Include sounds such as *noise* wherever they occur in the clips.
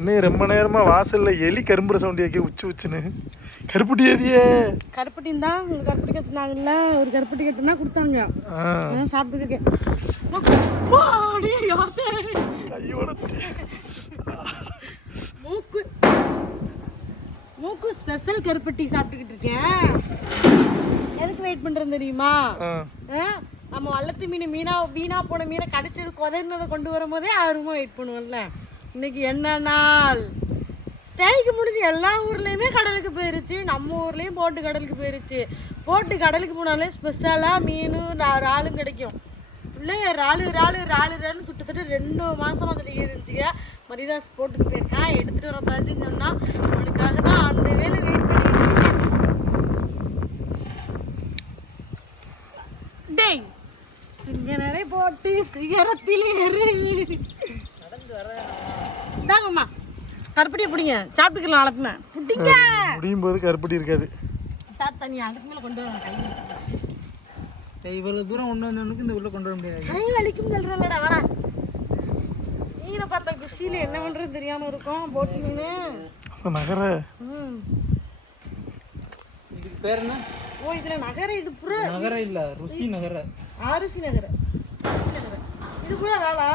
இன்னும் ரொம்ப நேரமா வாசல்ல எலி கரும்புற சவுண்ட் கேட்க உச்சு உச்சுன்னு. கருப்புட்டி ஏதியே? கருப்பட்டின்னு தான் உங்களுக்கு கருப்பட்டி கட்டுனாங்கல்ல ஒரு கருப்பட்டி கட்டுனா கொடுத்தாங்க. சாப்பிட்டு இருக்கேன். கையோட மூக்கு. மூக்கு ஸ்பெஷல் கருப்பட்டி சாப்பிட்டுக்கிட்டு இருக்கேன். எதுக்கு வெயிட் பண்ணுறேன் தெரியுமா? நம்ம வள்ளத்து மீன் மீனா வீணா போன மீனை கடிச்சது கொதறினதை கொண்டு வரும்போதே ஆர்வமாக வெயிட் பண்ணுவோம்ல. இன்னைக்கு என்ன நாள்? ஸ்டேக்கு முடிஞ்சு எல்லா ஊர்லேயுமே கடலுக்கு போயிருச்சு. நம்ம ஊர்லேயும் போட்டு கடலுக்கு போயிருச்சு. போட்டு கடலுக்கு போனாலே ஸ்பெஷலாக மீன் இறாலும் கிடைக்கும். பிள்ளைங்க இறாலு இறாலு இறாலு இறாலுன்னு கிட்டத்தட்ட ரெண்டு மாதம் அதில் இருந்துச்சுங்க மரிதாஸ் போட்டுக்கு போயிருக்கான் எடுத்துகிட்டு வரப்பாச்சுன்னு சொன்னால் அவனுக்காக தான் அந்த வேலை வெயிட் பண்ணிட்டு டேய் சிங்கனரை போட்டு சிகரத்தில் இறங்கி கருப்பட்டியை பிடிங்க சாப்பிட்டுக்கலாம் அழப்புமே பிடிங்க முடியும் போது கருப்பட்டி இருக்காது. நீ அதுக்கு மேலே கொண்டு வர கை ஏய், இவ்வளவு தூரம் கொண்டு வந்தவனுக்கு இந்த உள்ள கொண்டு வர முடியாது. கை வலிக்கும் சொல்கிறல்லடா வர மீனை பார்த்த குஷியில் என்ன பண்ணுறது தெரியாமல் இருக்கும் போட்டு மீன் நகர. ம். இதுக்கு பேர் என்ன? ஓ இதில் நகர இது புற. நகர இல்ல ருசி நகர. ஆருசி நகர. ஆருசி நகர. இது கூட ராளா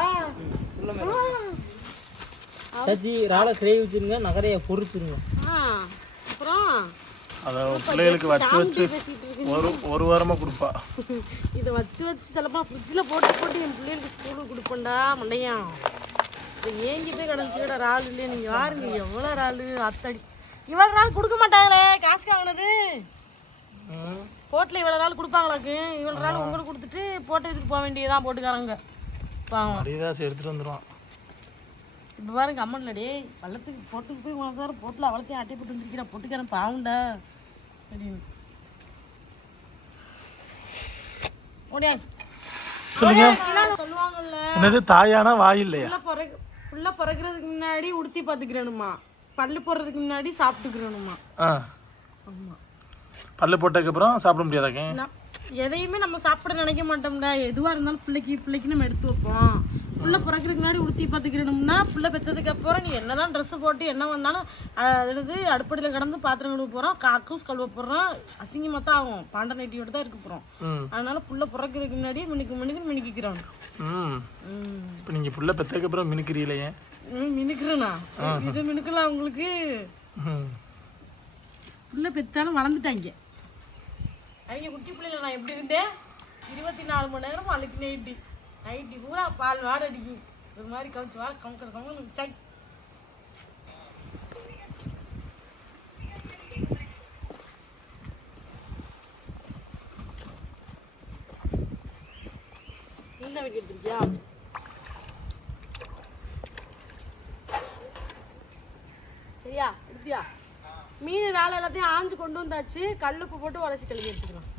சச்சி ராளை கிரேவி வச்சிருங்க நகரைய பொரிச்சிருங்க ஆ அப்புறம் அத பிள்ளைகளுக்கு வச்சு வச்சு ஒரு ஒரு வாரமா கொடுப்பா. *laughs* இதை வச்சு வச்சு சிலப்பா ஃப்ரிட்ஜில் போட்டு போட்டு என் பிள்ளைகளுக்கு ஸ்கூலுக்கு கொடுப்பேன்டா மண்டையா. இதை ஏங்கி போய் கிடந்துச்சுக்கிட இறால் இல்லையா. நீங்கள் பாருங்க எவ்வளோ இறால் அத்தடி. இவ்வளோ நாள் கொடுக்க மாட்டாங்களே காசு வாங்கினது. போட்டில் இவ்வளோ நாள் கொடுப்பாங்களாக்கு? இவ்வளோ நாள் உங்களுக்கு கொடுத்துட்டு போட்டு இதுக்கு போக வேண்டியதான் போட்டுக்காரங்க. பாவம். மரியாதை எடுத்துட்டு வந்துருவான். இப்போ பாருங்க அம்மன்ல டேய் பள்ளத்துக்கு போட்டுக்கு போய் உனக்கு போட்டில் அவ்வளோத்தையும் அட்டை போட்டு வந்துருக்கிற. பொட்டுக்காரன் பாவுண்டா. அப்படின்னு ஓடியா. சொல்லுங்க. சொல்லுவாங்கல்ல? என்னது தாயானா வாய் இல்லையா? புள்ள பிறக்கிறதுக்கு முன்னாடி உடுத்தி பார்த்துக்கிறணுமா பல்லு போடுறதுக்கு முன்னாடி சாப்பிட்டுக்கிறணுமா ஆ. ஆமாம் பல்லு போட்டதுக்கப்புறம் சாப்பிட முடியாதாக்க நான் எதையுமே நம்ம சாப்பிட நினைக்க மாட்டோம்டா. எதுவாக இருந்தாலும் பிள்ளைக்கு பிள்ளைக்கு நம்ம எடுத்து வைப்போம். புள்ள பிறக்கிறதுக்கு முன்னாடி உடுத்தி பார்த்துக்கிறணும்னா புள்ள பெற்றதுக்கு அப்புறம் நீ என்னதான் ட்ரெஸ்ஸு போட்டு என்ன வந்தாலும் அதாவது அடுப்படியில் கடந்து பாத்திரம் கழுவ போகிறோம் காக்கூஸ் கழுவ போடுறோம் அசிங்கமாக தான் ஆகும். பாண்ட நைட்டியோட தான் இருக்க போகிறோம் அதனால புள்ள பிறக்கிறதுக்கு முன்னாடி மினுக்கு மினுக்கு மினுக்கிக்கிறோம். இப்போ நீங்கள் புள்ள பெற்றதுக்கப்புறம் மினுக்கிறீங்களே? ம், மினுக்குறேண்ணா இது மினுக்கலாம் உங்களுக்கு ம். புள்ள பெத்தாலும் வளர்ந்துட்டாங்க. அவங்க குட்டி பிள்ளைல நான் எப்படி இருந்தேன்? இருபத்தி நாலு மணி நேரம் அழுக்கு நைட்டி நைட்டி பூரா பால் வாட அடிக்கும் ஒரு மாதிரி கவுச்சு வாழ கமுக்கிற கமுக்கு சை இந்த வைக்க எடுத்துருக்கியா? சரியா? எடுத்தியா? மீன் நாள் எல்லாத்தையும் ஆஞ்சு கொண்டு வந்தாச்சு. கல்லுப்பு போட்டு உடச்சி கழுவி எடுத்துக்கலாம்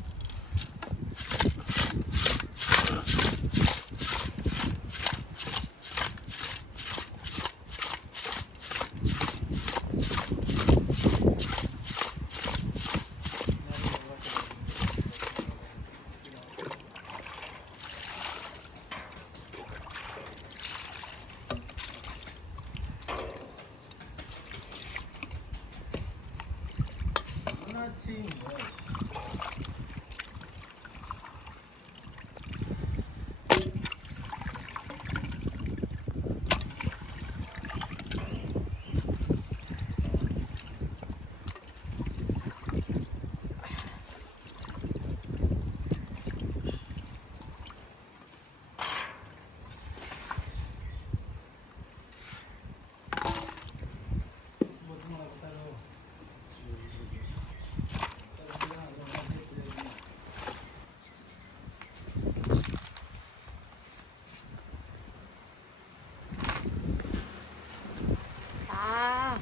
ஆ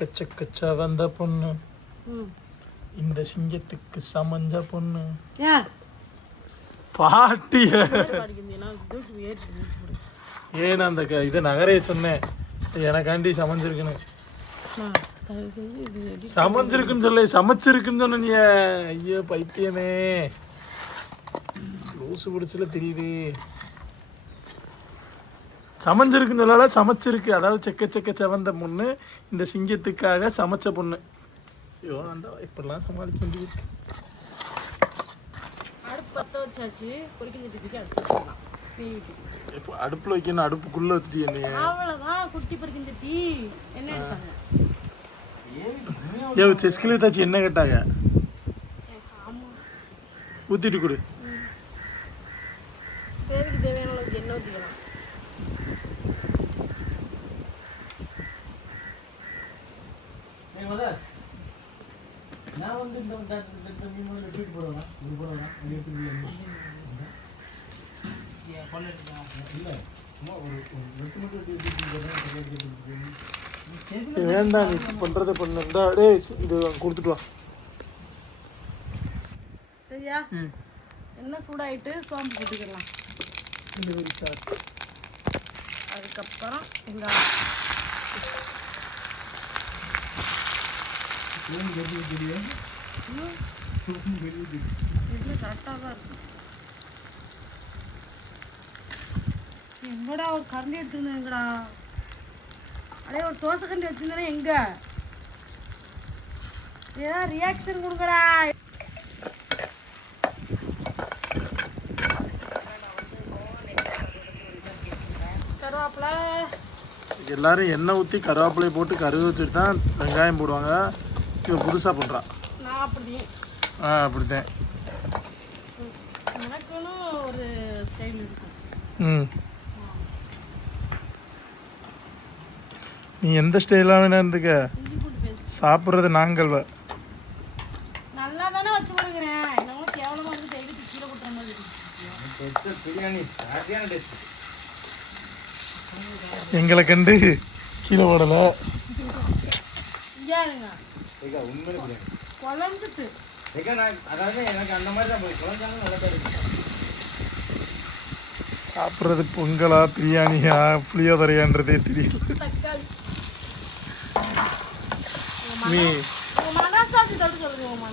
செக்க சவந்த பொண்ணு. இந்த சிங்கத்துக்கு சமஞ்ச பொண்ணு. ஏன் பாட்டிய. பாடிக்கிறீங்க தூக்கி ஏற்றி ஊற்றி போடு ஏன் அந்த இதை நகரைய சொன்னேன். எனக்காண்டி சமைஞ்சிருக்குன்னு. சமைஞ்சிருக்குன்னு சொல்ல. சமைச்சிருக்குன்னு சொன்ன நீ ஐயோ பைத்தியமே. லூசு பிடிச்சல தெரியுது. சமைஞ்சிருக்குன்னு சொல்லல சமைச்சிருக்கு. அதாவது செக்க செக்க செவந்த பொண்ணு இந்த சிங்கத்துக்காக சமைச்ச பொண்ணு. ஐயோ அந்த இப்படிலாம் சமாளிக்க விட்டு இப்போ அடுப்பில் வைக்கணும் அடுப்புக்குள்ளே வச்சுட்டு அவ்வளோதான் குட்டி பொரிக்கிற சட்டி என்ன எடுத்தாங்க? ஏ செஸ்கில் தாச்சு என்ன கேட்டாங்க? ஊற்றிட்டு கொடு தேவைக்கு தேவையான அளவுக்கு எண்ணெய் ஊற்றிக்கலாம் நான் வந்து இந்த இந்த- இந்த- இந்த மீன் வந்து எடுத்துட்டு போடுவேன் இது போடுவேன் இது எடுத்து இல்லை சும்மா ஒரு ஒரு வெட்டு மட்டும் வெட்டி எடுத்துட்டு போடுறேன் சரியா வேண்டாம் நீ பண்ணுறதை பண்ணு. இந்தா டேய் இது கொடுத்துட்டு வா. சரியா? எண்ணெய் சூடாயிட்டு சோம்பு போட்டுக்கலாம் அதுக்கப்புறம் வெங்காயம் இது கரெக்டாக தான் இருக்கும் எங்கடா ஒரு கரண்டி எடுத்துருந்தேன் எங்கடா அடே ஒரு தோசை கரண்டி வச்சுருந்தேனே எங்க? ஏதாவது ரியாக்ஷன் கொடுங்கடா. கருவேப்பிலை. எல்லாரும் எண்ணெய் ஊற்றி கருவேப்பிலையை போட்டு கருவு வச்சுட்டு தான் வெங்காயம் போடுவாங்க. இவ புதுசாக பண்ணுறான் நான் அப்படி ஆ அப்படித்தான். எனக்குன்னு ஒரு ஸ்டைல் இருக்கும். ம். நீ எந்த ஸ்டைலாக வேணா இருந்துக்க. சாப்பிட்றது நாங்கள் வ. நல்லா தானே வச்சு கொடுக்குறேன். என்னமோ கேவலமாக வந்து டெய்லி கீழே கொட்டுற மாதிரி இருக்கு. பிரியாணி எங்களை கண்டு கீழே ஓடலை. குழம்புட்டு அதாவது எனக்கு அந்த மாதிரி தான் போய் குழந்தைங்க நல்லா சாப்பிட்றது பொங்கலா பிரியாணியா புளியோதரையான்றதே தெரியும். தக்காளி. நீ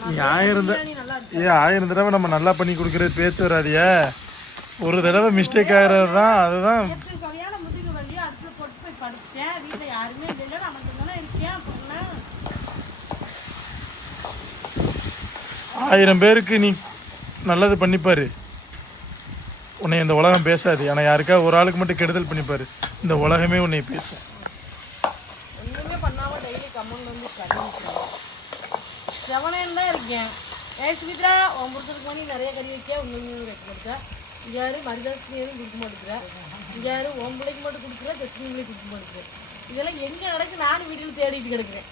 நீ ஆயிரம் த- பிரியாணி ஏ ஆயிரம் தடவை நம்ம நல்லா பண்ணி கொடுக்குறது பேச்சு வராதியா. ஒரு தடவை மிஸ்டேக் ஆகிறது தான் அதுதான். ஆயிரம் பேருக்கு நீ நல்லது பண்ணிப்பாரு. உன்னை இந்த உலகம் பேசாது. ஆனால் யாருக்கா ஒரு ஆளுக்கு மட்டும் கெடுதல் பண்ணிப்பாரு. இந்த உலகமே உன்னை பேசும் பண்ணாமல் டெய்லி கம்மன் வந்து கறி செவனேன்னு தான் இருக்கேன். ஏ சுமித்ரா உன் புருஷனுக்கு பண்ணி நிறைய கறி வைக்க உங்களுக்கு வைக்க கொடுத்தேன் இங்கே யாரு? மரிதாஸ்மியும் கொடுக்க மாட்டேங்கிறேன் இங்கே யாரு? உன் பிள்ளைக்கு மட்டும் கொடுக்குற ஜஸ்மின்லேயும் கொடுக்க மாட்டேங்கிற. இதெல்லாம் எங்கே நடக்கு நானும் வீட்டில் தேடிட்டு கிடக்குறேன்.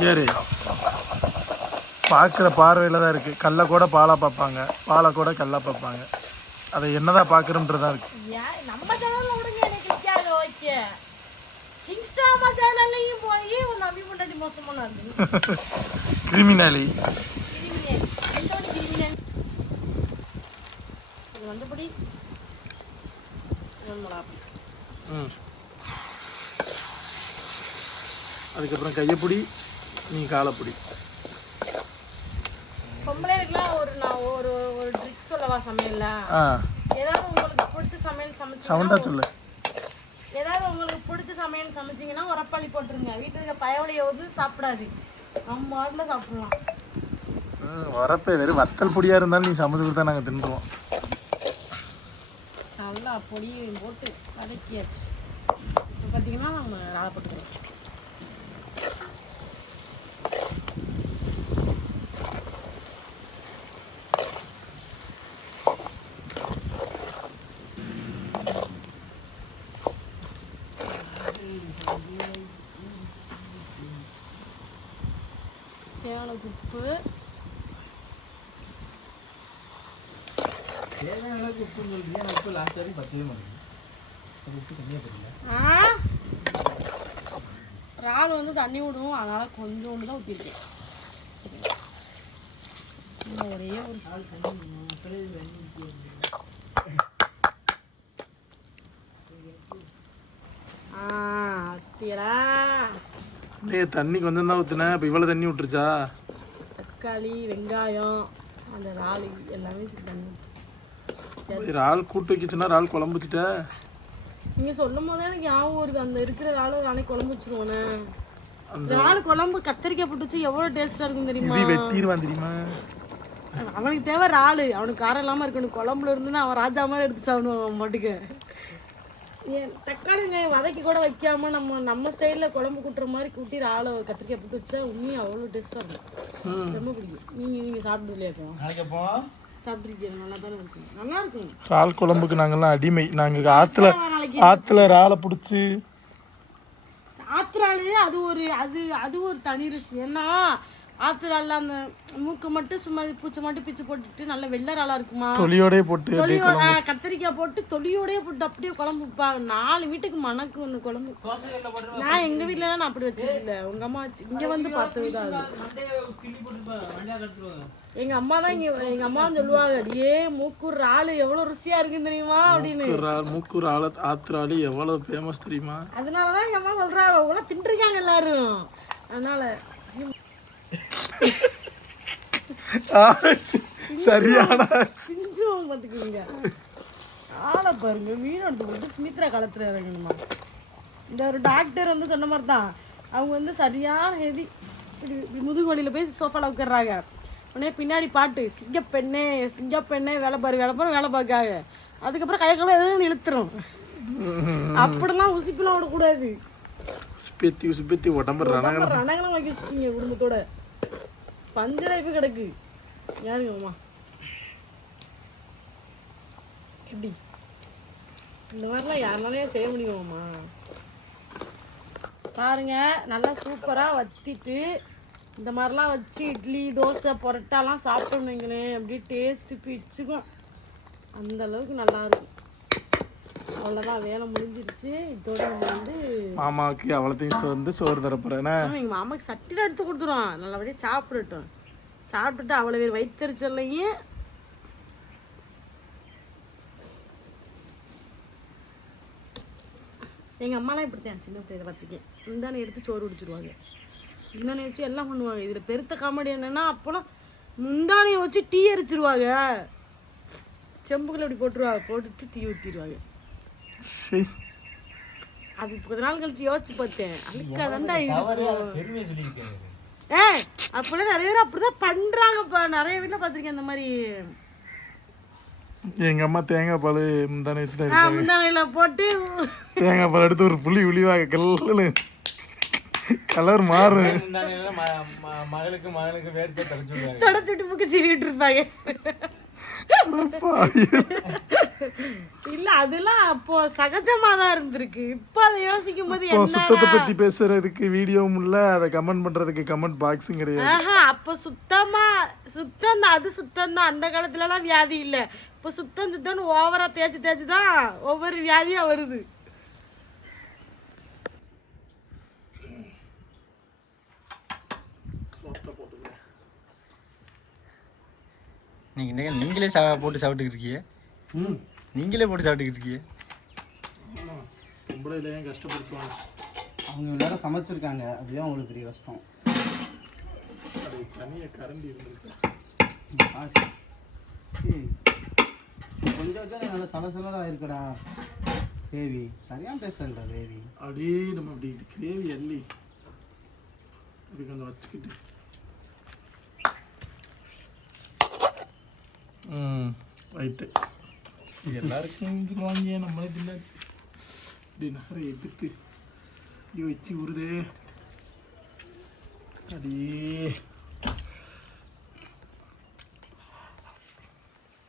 சரி பார்க்குற பார்வையில் தான் இருக்குது கல்லை கூட பாலாக பார்ப்பாங்க. பாலை கூட கல்லாக பார்ப்பாங்க. அதை என்னதான் பார்க்குறன்றதான் இருக்குது ஏன் நம்ம சேனலில் விடுங்க எனக்கு கிளிக்காது ஓகே. கிங்ஸ்டாமா சேனல்லையும் போய் உன் நம்பி முன்னாடி மோசமான இருக்கு கிரிமினாலி. வந்தபடி அதுக்கப்புறம் கையப்பிடி நீ காலப்பிடி. பொம்பளைகளுக்குலாம் ஒரு நான் ஒரு ஒரு ட்ரிக் சொல்லவா சமையல்ல? ஏதாவது உங்களுக்கு பிடிச்ச சமையல் சவுண்டாக சொல்லு. ஏதாவது உங்களுக்கு பிடிச்ச சமையல் சமைச்சீங்கன்னா உரப்பாளி போட்டுருங்க. வீட்டில் இருக்க பயவலையை வந்து சாப்பிடாது. நம்ம வாட்டில் சாப்பிடலாம். ம், வரப்பே வெறும் வத்தல் பொடியாக இருந்தாலும் நீ சமைச்சு கொடுத்தா நாங்கள் தின்றுவோம். நல்லா பொடியும் போட்டு வதக்கியாச்சு. இப்போ பார்த்தீங்கன்னா நம்ம ராலை போட்டுக்கிறோம் தேவையான உப்பு தேவையான அளவுக்கு உப்புன்னு சொல்றீங்க. நான் உப்பு லாஸ்ட் வரைக்கும் பத்தவே மாட்டேங்குது. உப்பு கம்மியாக தெரியல ஆ? இறால் வந்து தண்ணி விடும் அதனால கொஞ்சோண்டு தான் ஊற்றிருக்கேன் ஒரே ஒரு தண்ணி கொஞ்சம் தான் ஊற்றுனேன் இப்போ இவ்வளோ தண்ணி விட்டுருச்சா தக்காளி வெங்காயம் அந்த இறால் எல்லாமே தண்ணி இறால் கூட்டு வைக்கிச்சுன்னா இறால் குழம்பு வச்சுட்ட நீங்கள் சொல்லும் போதே எனக்கு ஞாபகம் வருது. அந்த இருக்கிற இறால் நாளைக்கு குழம்பு வச்சுருவோண்ணே இறால் குழம்பு கத்திரிக்காய் போட்டு வச்சு எவ்வளோ டேஸ்ட்டாக இருக்கும் தெரியுமா? வெட்டிடுவான் தெரியுமா? அவனுக்கு தேவை இறால். அவனுக்கு காரம் இல்லாமல் இருக்கணும். குழம்புல இருந்துன்னா அவன் ராஜா மாதிரி எடுத்து சாப்பிடுவான் பாட்டுக்கு. தக்காளி வெங்காயம் வதக்கி கூட வைக்காம நம்ம நம்ம ஸ்டைலில் குழம்பு கூட்டுற மாதிரி கூட்டி இறாலை கத்திரிக்காய் போட்டு வச்சா உண்மையாக அவ்வளோ டேஸ்ட்டாக இருக்கும். ரொம்ப பிடிக்கும். நீங்கள் நீங்கள் சாப்பிட்டு இல்லையா நாளைக்கு அப்போ? சாப்பிட்ருக்கீங்க நல்லா தானே இருக்கும். நல்லா இருக்கும். இறால் குழம்புக்கு நாங்கெல்லாம் அடிமை. நாங்கள் ஆற்றுல நாளைக்கு ஆற்றுல இறாலை பிடிச்சி. ஆத்திராலே அது ஒரு அது அது ஒரு தனி இருக்கு ஏன்னா ஆத்திரால அந்த மூக்கு மட்டும் சும்மா பூச்சை மட்டும் பிச்சு போட்டுட்டு நல்ல வெள்ளை இறாலா இருக்குமா? தொலியோடயே போட்டு தொலியோட கத்திரிக்காய் போட்டு தொலியோடயே போட்டு அப்படியே குழம்பு வைப்பாங்க நாலு வீட்டுக்கு மணக்கு ஒன்று குழம்பு. நான் எங்க வீட்ல நான் அப்படி வச்சதில்ல. உங்க அம்மா வச்சு இங்க வந்து பார்த்தது தான் அது. மண்டையை கிள்ளி போட்டுருப்பா வண்டியாக கட்டுருவாங்க எங்க அம்மா தான் இங்க எங்க அம்மா சொல்லுவாங்க அடியே மூக்கூர் ஆளு எவ்வளவு ருசியா இருக்குன்னு தெரியுமா? அப்படின்னு. மூக்கூர் ஆல ஆத்துறாலு எவ்வளோ ஃபேமஸ் தெரியுமா? அதனாலதான் எங்க அம்மா சொல்றாங்க உள்ள தின்றுருக்காங்க எல்லாரும். அதனால சரியான சிஞ்சுவோம் பார்த்துக்குவீங்க ஆளை பாருங்க மீன் எடுத்து போட்டு சுமித்ரா களத்துல இறங்கணுமா? இந்த ஒரு டாக்டர் வந்து சொன்ன மாதிரி தான் அவங்க வந்து சரியான ஹெவி இப்படி முதுகு வலியில் போய் சோஃபாவில் உட்கார்றாங்க. உடனே பின்னாடி பாட்டு சிங்கப்பெண்ணே சிங்கப்பெண்ணே வேலை பாரு வேலை பாரு வேலை பார்க்காங்க அதுக்கப்புறம் கையக்கால எதுவும் இழுத்துரும். அப்படிலாம் உசிப்பெல்லாம் விடக்கூடாது சுப்பேத்தி சுப்பேத்தி உடம்பு ரணங்க ரணங்கலம் வாங்கி வச்சுட்டீங்க குடும்பத்தோட. பஞ்சராய்ப்பு கிடக்கு. யாருங்க அம்மா எப்படி? இந்த மாதிரிலாம் யாருனாலையும் செய்ய முடியுமாம்மா பாருங்க நல்லா சூப்பராக வத்திட்டு இந்த மாதிரிலாம் வச்சு இட்லி தோசை பரோட்டாலாம் சாப்பிட்டோம்னு வைங்களேன் அப்படியே டேஸ்ட்டு பிச்சுக்கும் அந்தளவுக்கு நல்லாயிருக்கும் நல்லா இருக்கும். அவ்வளோதான் வேலை முடிஞ்சிருச்சு. இதோட வந்து மாமாவுக்கு அவ்வளோத்தையும் வந்து சோறு தரப்போறேன்னா மாமாக்கு சட்டில எடுத்து கொடுத்துரும் நல்லபடியா சாப்பிடட்டும். சாப்பிட்டுட்டு அவ்வளோ பேர் வயிற்றுச்சல்லையும் எங்க அம்மாலாம் இப்படித்தான் சின்ன பிள்ளையில பார்த்துருக்கேன். இந்தானே எடுத்து சோறு குடிச்சிருவாங்க. இந்தானே வச்சு எல்லாம் பண்ணுவாங்க. இதுல பெருத்த காமெடி என்னன்னா அப்போலாம் முந்தானையை வச்சு டீ எரிச்சிருவாங்க செம்புக்குள்ள இப்படி போட்டுருவாங்க போட்டுட்டு டீ ஊற்றிடுவாங்க அது கொஞ்ச நாள் கழிச்சு யோசிச்சு பார்த்தேன். அழுக்காதாண்டா சொல்லியிருக்காரு. ஏ அப்படிலாம் நிறைய பேர் அப்படிதான் பண்றாங்கப்பா நிறைய வீட்டில் பார்த்துருக்கேன் அந்த மாதிரி. எங்கள் அம்மா தேங்காய் பால் முந்தானே வச்சு தான் ஆ, முந்தானையில போட்டு. தேங்காய் பால் எடுத்து ஒரு புளி உளிவாங்க கல்லுன்னு கலர் மாறும். முந்தானே ம- ம- மகளுக்கு மகனுக்கு வேர்த்து தடிச்சு தொடச்சிட்டு முக்கு சீவிட்டு இருப்பாங்க. இல்ல அதெல்லாம் அப்போ சகஜமா தான் இருந்திருக்கு. இப்போ அதை யோசிக்கும் போது இப்போ என்ன சுத்தத்தை பற்றி பேசுறதுக்கு வீடியோவும் இல்லை அதை கமெண்ட் பண்ணுறதுக்கு கமெண்ட் பாக்ஸும் கிடையாது. ஆஹா அப்போ சுத்தமா சுத்தம் தான் அது சுத்தம் தான். அந்த காலத்துலலாம் வியாதி இல்லை. இப்போ சுத்தம் சுத்தம்னு ஓவரா தேய்ச்சி தேய்ச்சி தான் ஒவ்வொரு வியாதியா வருது. நீங்க என்ன நீங்களே சா போட்டு சாப்பிட்டுக்கிட்டு இருக்கீங்க? ம். நீங்களே போட்டு சாப்பிட்டுக்கிட்டு இருக்கீங்க. பொம்பளையில ஏன் கஷ்டப்படுத்துவாங்க. அவங்க எல்லாரும் சமைச்சிருக்காங்க. அதுதான் அவங்களுக்கு பெரிய கஷ்டம். அது தனியாக கரண்டி இருந்திருக்கு. கொஞ்சம் வச்சா நல்லா சலசலா இருக்குடா. தேவி சரியான இருக்கா தேவி அப்படியே நம்ம அப்படி கிரேவி அள்ளி அப்படி கொஞ்சம் வச்சுக்கிட்டு. ம். ரைட்டு எல்லாருக்கும் சொல்லுவாங்க நம்மளே தின்னாச்சு. நகரை எடுத்து இப்படி வச்சு உருதே அப்படியே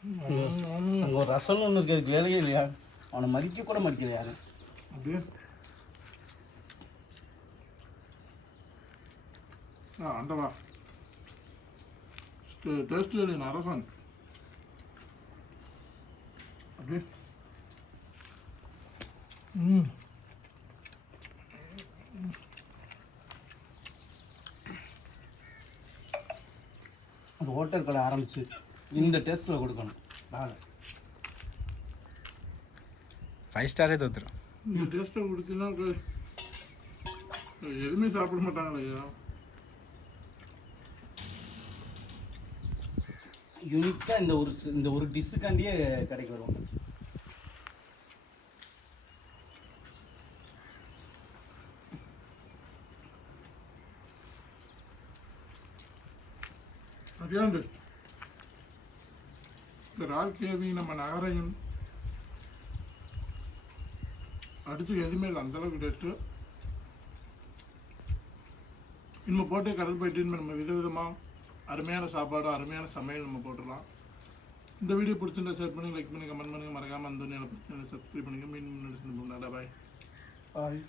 அங்கே ஒரு ரசம் ஒன்று இருக்கிறதுக்கு வேலையே இல்லையா? அவனை மதிக்க கூட மதிக்கல யாரும். அப்படியே. ஆண்டவா டேஸ்ட் இல்லை அப்படியே ம் ஒரு ஹோட்டல் கடை ஆரம்பிச்சு இந்த டேஸ்ட்டில் கொடுக்கணும். வேலை ஃபைவ் ஸ்டாரே தோத்துரும் இந்த டேஸ்ட்டை குடிச்சுன்னா எதுவுமே சாப்பிட மாட்டாங்களே ஐயா. யூனிக்காக இந்த ஒரு இந்த ஒரு டிஷ்ஷுக்காண்டியே கடைக்கு வருவாங்க. சரியாண்டு இந்த ரால் நம்ம நகரையும் அடித்து எதுவுமே இல்லை அந்தளவுக்கு டேஸ்ட்டு இன்னும் போட்டு கடல் போயிட்டு நம்ம விதவிதமாக அருமையான சாப்பாடு அருமையான சமையல் நம்ம போட்டுடலாம். இந்த வீடியோ பிடிச்சிருந்தா ஷேர் பண்ணி லைக் பண்ணி கமெண்ட் பண்ணுங்கள் மறக்காமல் அந்த பிரச்சனை சப்ஸ்கிரைப் பண்ணுங்க. மீண்டும் முன்னாடி பாய் பாய்